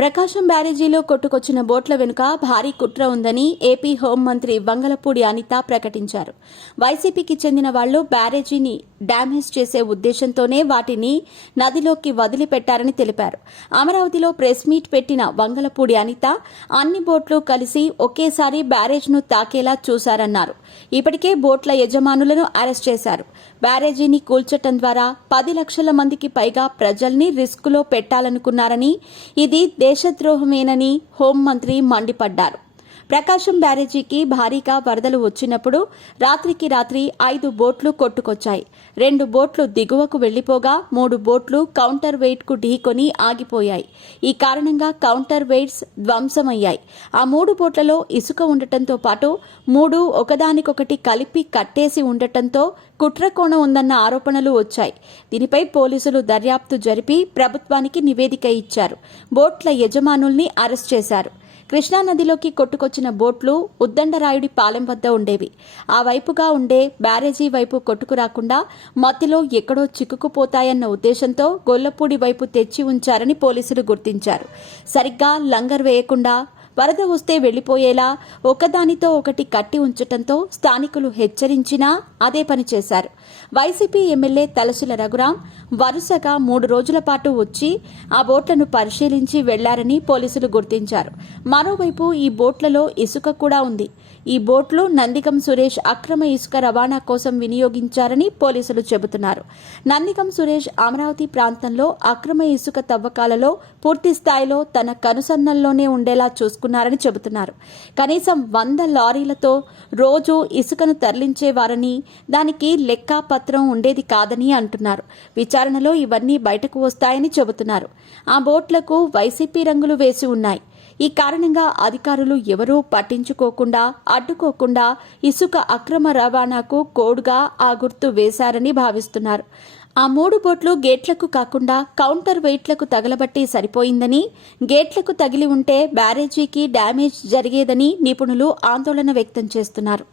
ప్రకాశం బ్యారేజీలో కొట్టుకొచ్చిన బోట్ల వెనుక భారీ కుట్ర ఉందని ఏపీ హోంమంత్రి వంగలపూడి అనిత ప్రకటించారు. వైసీపీకి చెందిన వాళ్లు బ్యారేజీని డ్యామేజ్ చేసే ఉద్దేశంతోనే వాటిని నదిలోకి వదిలిపెట్టారని తెలిపారు. అమరావతిలో ప్రెస్ మీట్ పెట్టిన వంగలపూడి అనిత అన్ని బోట్లు కలిసి ఒకేసారి బ్యారేజ్ను తాకేలా చూశారన్నారు. ఇప్పటికే బోట్ల యజమానులను అరెస్ట్ చేశారు. బ్యారేజీని కూల్చటం ద్వారా 10 లక్షల మందికి పైగా ప్రజల్ని రిస్కులో పెట్టాలనుకున్నారని, ఇది దేశద్రోహమేనని హోంమంత్రి మండిపడ్డారు. ప్రకాశం బ్యారేజీకి భారీగా వరదలు వచ్చినప్పుడు రాత్రికి రాత్రి 5 బోట్లు కొట్టుకొచ్చాయి. 2 బోట్లు దిగువకు వెళ్లిపోగా 3 బోట్లు కౌంటర్ వెయిట్ కు ఢీకొని ఆగిపోయాయి. ఈ కారణంగా కౌంటర్ వెయిట్స్ ధ్వంసమయ్యాయి. ఆ 3 బోట్లలో ఇసుక ఉండటంతో పాటు 3 ఒకదానికొకటి కలిపి కట్టేసి ఉండటంతో కుట్రకోణం ఉందన్న ఆరోపణలు వచ్చాయి. దీనిపై పోలీసులు దర్యాప్తు జరిపి ప్రభుత్వానికి నివేదిక ఇచ్చారు. బోట్ల యజమానుల్ని అరెస్ట్ చేశారు. కృష్ణానదిలోకి కొట్టుకొచ్చిన బోట్లు ఉద్దండరాయుడి పాలెం వద్ద ఉండేవి. ఆ వైపుగా ఉండే బ్యారేజీ వైపు కొట్టుకురాకుండా మధ్యలో ఎక్కడో చిక్కుకుపోతాయన్న ఉద్దేశంతో గొల్లపూడి వైపు తెచ్చి ఉంచారని పోలీసులు గుర్తించారు. సరిగ్గా లంగర్ వేయకుండా వరద వస్తే వెళ్లిపోయేలా ఒకదానితో ఒకటి కట్టి ఉంచటంతో స్థానికులు హెచ్చరించినా అదే పని చేశారు. వైసీపీ ఎమ్మెల్యే తలశిల రఘురాం వరుసగా 3 రోజుల పాటు వచ్చి ఆ బోట్లను పరిశీలించి వెళ్లారని పోలీసులు గుర్తించారు. మరోవైపు ఈ బోట్లలో ఇసుక కూడా ఉంది. ఈ బోట్లు నందిగం సురేష్ అక్రమ ఇసుక రవాణా కోసం వినియోగించారని పోలీసులు చెబుతున్నారు. నందిగం సురేష్ అమరావతి ప్రాంతంలో అక్రమ ఇసుక తవ్వకాలలో పూర్తి స్థాయిలో తన కనుసన్నల్లోనే ఉండేలా చూసుకున్నారని చెబుతున్నారు. కనీసం 100 లారీలతో రోజు ఇసుకను తరలించేవారని, దానికి లెక్కాపత్రం ఉండేది కాదని అంటున్నారు. విచారణలో ఇవన్నీ బయటకు వస్తాయని చెబుతున్నారు. ఆ బోట్లకు వైసీపీ రంగులు వేసి ఉన్నాయి. ఈ కారణంగా అధికారులు ఎవరూ పట్టించుకోకుండా, అడ్డుకోకుండా ఇసుక అక్రమ రవాణాకు కోడ్గా ఆ గుర్తు వేశారని భావిస్తున్నారు. ఆ 3 బోట్లు గేట్లకు కాకుండా కౌంటర్ వెయిట్లకు తగలబట్టి సరిపోయిందని, గేట్లకు తగిలి ఉంటే బ్యారేజీకి డ్యామేజ్ జరిగేదని నిపుణులు ఆందోళన వ్యక్తం చేస్తున్నారు.